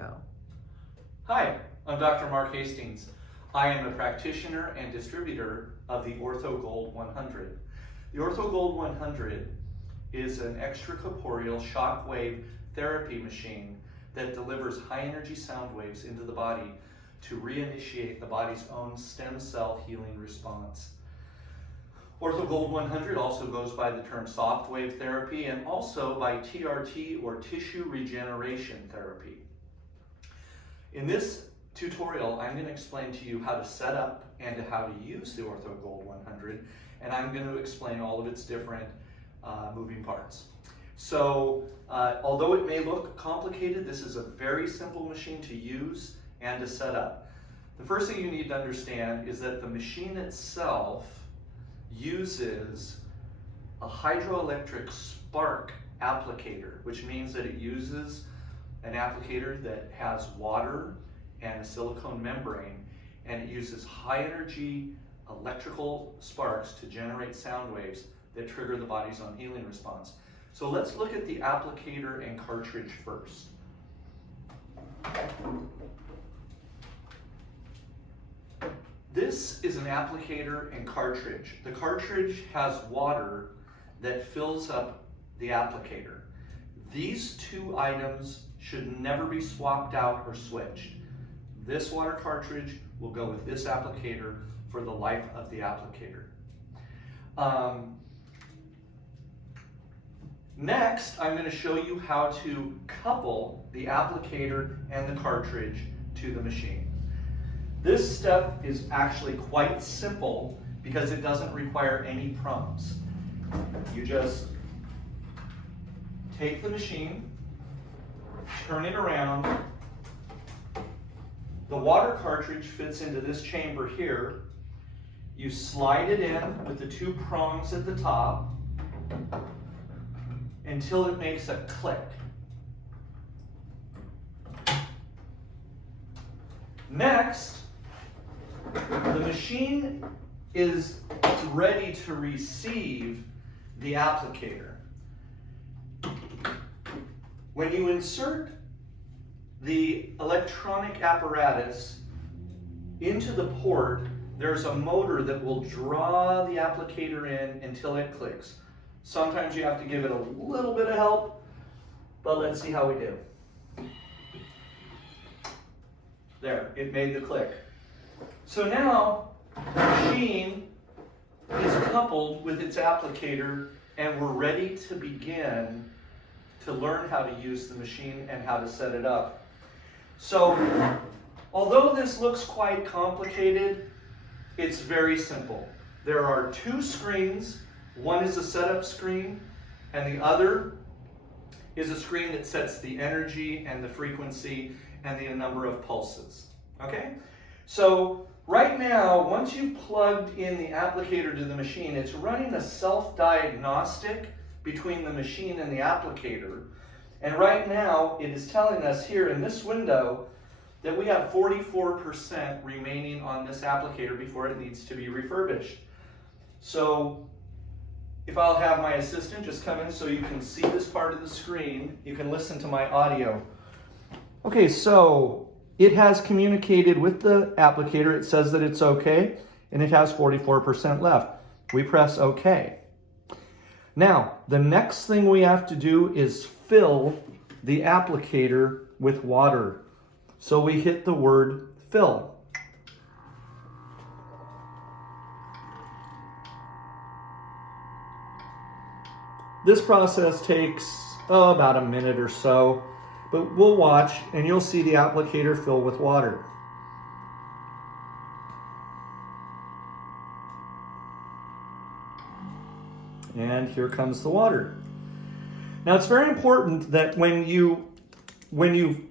go. Hi, I'm Dr. Mark Hastings. I am a practitioner and distributor of the Ortho Gold 100. The Ortho Gold 100 is an extracorporeal shockwave therapy machine that delivers high energy sound waves into the body to reinitiate the body's own stem cell healing response. Ortho Gold 100 also goes by the term Softwave therapy and also by TRT or tissue regeneration therapy. In this tutorial, I'm going to explain to you how to set up and how to use the Ortho Gold 100, and I'm going to explain all of its different moving parts. So, although it may look complicated, this is a very simple machine to use and to set up. The first thing you need to understand is that the machine itself uses a hydroelectric spark applicator, which means that it uses an applicator that has water and a silicone membrane, and it uses high energy electrical sparks to generate sound waves that trigger the body's own healing response. So let's look at the applicator and cartridge first. This is an applicator and cartridge. The cartridge has water that fills up the applicator. These two items should never be swapped out or switched. This water cartridge will go with this applicator for the life of the applicator. Next, I'm going to show you how to couple the applicator and the cartridge to the machine. This step is actually quite simple because it doesn't require any prompts. You just take the machine, turn it around. The water cartridge fits into this chamber here. You slide it in with the two prongs at the top until it makes a click. Next, the machine is ready to receive the applicator. When you insert the electronic apparatus into the port, there's a motor that will draw the applicator in until it clicks. Sometimes you have to give it a little bit of help, but let's see how we do. There, it made the click. So now the machine is coupled with its applicator and we're ready to begin to learn how to use the machine and how to set it up. So, although this looks quite complicated, it's very simple. There are two screens. One is a setup screen, and the other is a screen that sets the energy and the frequency and the number of pulses. Okay? So, right now, once you've plugged in the applicator to the machine, it's running a self-diagnostic between the machine and the applicator. And right now, it is telling us here in this window that we have 44% remaining on this applicator before it needs to be refurbished. So, if I'll have my assistant just come in so you can see this part of the screen, you can listen to my audio. Okay, so it has communicated with the applicator. It says that it's okay, and it has 44% left. We press OK. Now, the next thing we have to do is fill the applicator with water. So we hit the word fill. This process takes about a minute or so, but we'll watch and you'll see the applicator fill with water. And here comes the water. Now it's very important that when you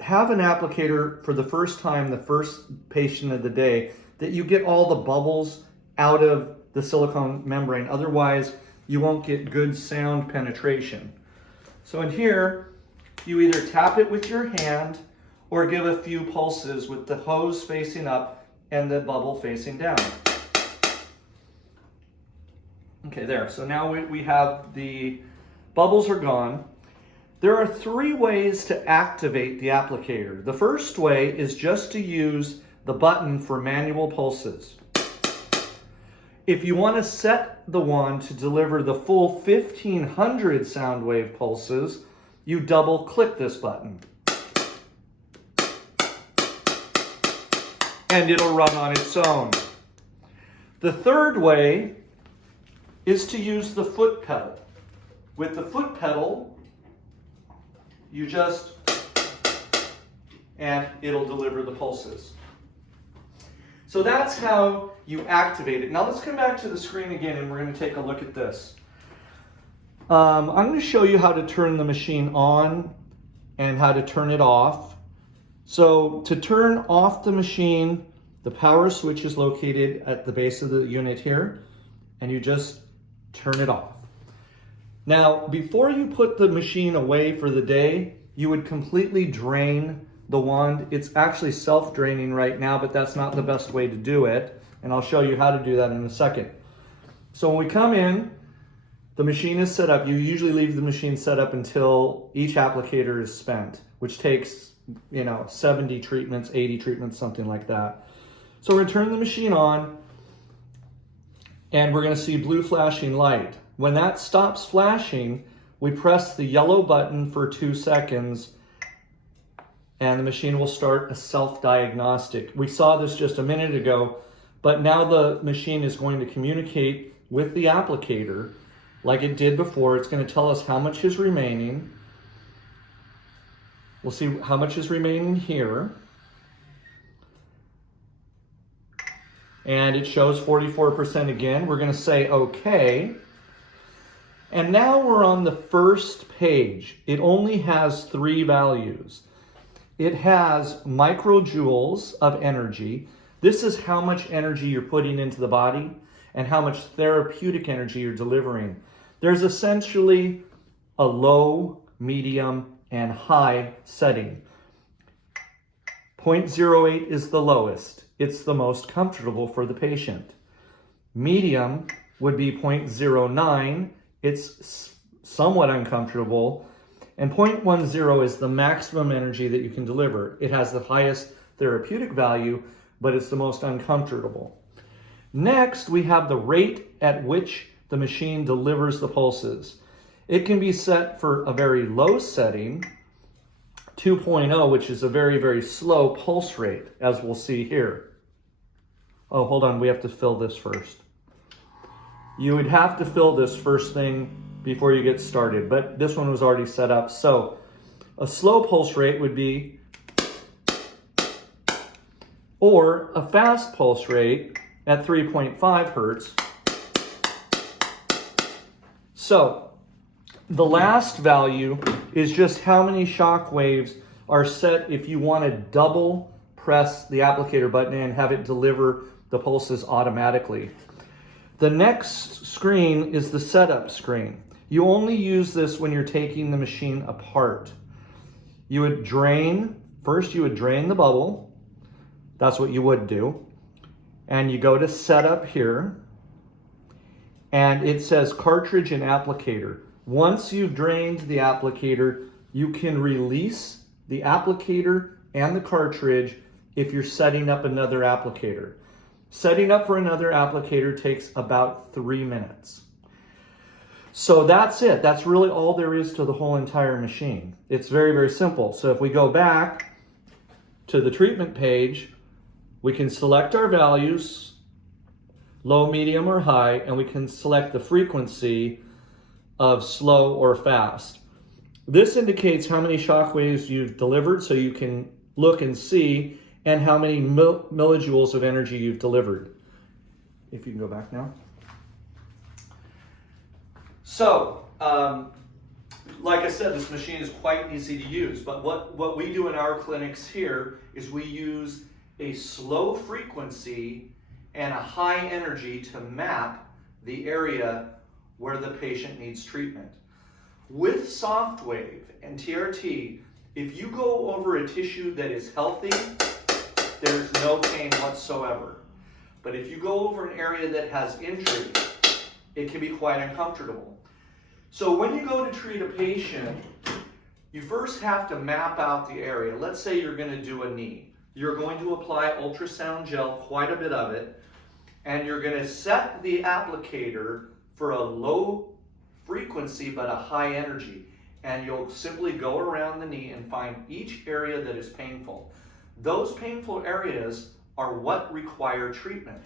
have an applicator for the first time, the first patient of the day, that you get all the bubbles out of the silicone membrane. Otherwise, you won't get good sound penetration. So in here, you either tap it with your hand or give a few pulses with the hose facing up and the bubble facing down. Okay, there. So now we have the bubbles are gone. there are 3 ways to activate the applicator. The first way is just to use the button for manual pulses. If you want to set the wand to deliver the full 1500 sound wave pulses, you double click this button. And it'll run on its own. The third way is to use the foot pedal. With the foot pedal, you just, and it'll deliver the pulses. So that's how you activate it. Now let's come back to the screen again and we're going to take a look at this. I'm going to show you how to turn the machine on and how to turn it off. So to turn off the machine, the power switch is located at the base of the unit here, and you just turn it off. Now, before you put the machine away for the day, you would completely drain the wand. It's actually self-draining right now, but that's not the best way to do it. And I'll show you how to do that in a second. So when we come in, the machine is set up. You usually leave the machine set up until each applicator is spent, which takes, 70 treatments, 80 treatments, something like that. So we're gonna turn the machine on and we're gonna see blue flashing light. When that stops flashing, we press the yellow button for 2 seconds and the machine will start a self-diagnostic. We saw this just a minute ago, but now the machine is going to communicate with the applicator like it did before. It's going to tell us how much is remaining. We'll see how much is remaining here. And it shows 44% again. We're going to say okay. And now we're on the first page. It only has 3 values. It has microjoules of energy. This is how much energy you're putting into the body and how much therapeutic energy you're delivering. There's essentially a low, medium, and high setting. 0.08 is the lowest. It's the most comfortable for the patient. Medium would be 0.09. It's somewhat uncomfortable. And 0.10 is the maximum energy that you can deliver. It has the highest therapeutic value, but it's the most uncomfortable. Next, we have the rate at which the machine delivers the pulses. It can be set for a very low setting, 2.0, which is a very, very slow pulse rate, as we'll see here. Oh, hold on, we have to fill this first. You would have to fill this first thing before you get started, but this one was already set up. So a slow pulse rate would be, or a fast pulse rate at 3.5 hertz. So the last value is just how many shock waves are set if you want to double press the applicator button and have it deliver the pulses automatically. The next screen is the setup screen. You only use this when you're taking the machine apart. You would drain, first you would drain the bubble. That's what you would do. And you go to setup here. And it says cartridge and applicator. Once you've drained the applicator, you can release the applicator and the cartridge if you're setting up another applicator. Setting up for another applicator takes about 3 minutes. So that's it. That's really all there is to the whole entire machine. It's very, very simple. So if we go back to the treatment page, we can select our values, low, medium, or high, and we can select the frequency of slow or fast. This indicates how many shock waves you've delivered, so you can look and see, and how many millijoules of energy you've delivered. If you can go back now. So, like I said, this machine is quite easy to use, but what we do in our clinics here is we use a slow frequency and a high energy to map the area where the patient needs treatment. With Softwave and TRT, if you go over a tissue that is healthy, there's no pain whatsoever. But if you go over an area that has injury, it can be quite uncomfortable. So when you go to treat a patient, You first have to map out the area. Let's say you're going to do a knee. You're going to apply ultrasound gel, quite a bit of it, and you're going to set the applicator for a low frequency but a high energy. And you'll simply go around the knee and find each area that is painful. Those painful areas are what require treatment.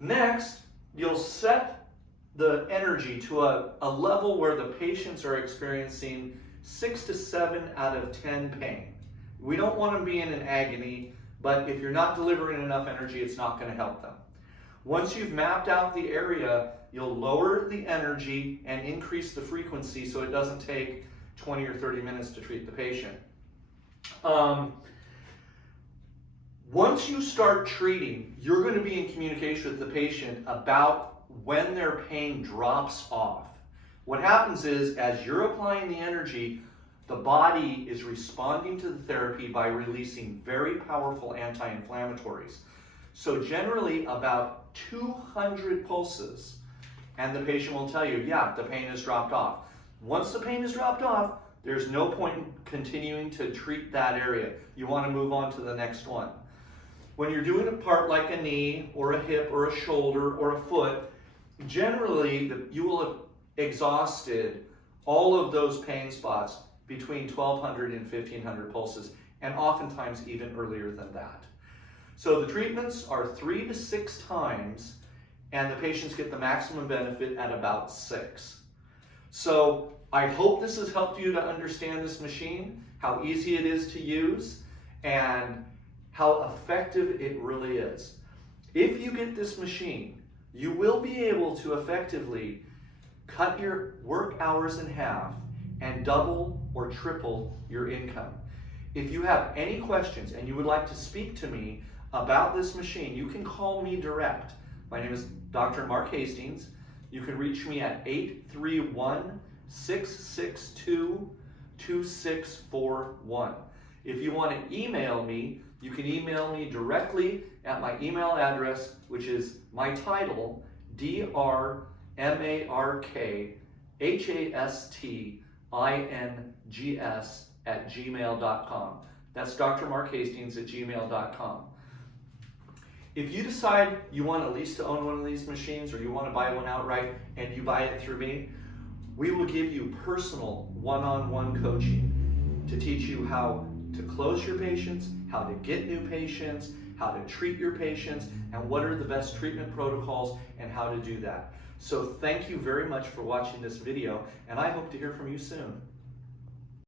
Next, you'll set the energy to a level where the patients are experiencing 6 to 7 out of 10 pain. We don't want to be in an agony, but if you're not delivering enough energy, it's not going to help them. Once you've mapped out the area, you'll lower the energy and increase the frequency so it doesn't take 20 or 30 minutes to treat the patient. Once you start treating, you're going to be in communication with the patient about when their pain drops off. What happens is, as you're applying the energy, the body is responding to the therapy by releasing very powerful anti-inflammatories. So generally about 200 pulses, and the patient will tell you, yeah, the pain has dropped off. Once the pain has dropped off, there's no point in continuing to treat that area. You want to move on to the next one. When you're doing a part like a knee or a hip or a shoulder or a foot, generally you will have exhausted all of those pain spots between 1,200 and 1,500 pulses, and oftentimes even earlier than that. So the treatments are 3 to 6 times, and the patients get the maximum benefit at about 6. So I hope this has helped you to understand this machine, how easy it is to use, and how effective it really is. If you get this machine, you will be able to effectively cut your work hours in half and double or triple your income. If you have any questions and you would like to speak to me about this machine, you can call me direct. My name is Dr. Mark Hastings. You can reach me at 831-662-2641. If you want to email me, you can email me directly at my email address, which is my title, drmarkhastings@gmail.com. That's drmarkhastings@gmail.com. If you decide you want at least to own one of these machines, or you want to buy one outright and you buy it through me, we will give you personal one-on-one coaching to teach you how to close your patients, how to get new patients, how to treat your patients, and what are the best treatment protocols and how to do that. So thank you very much for watching this video, and I hope to hear from you soon.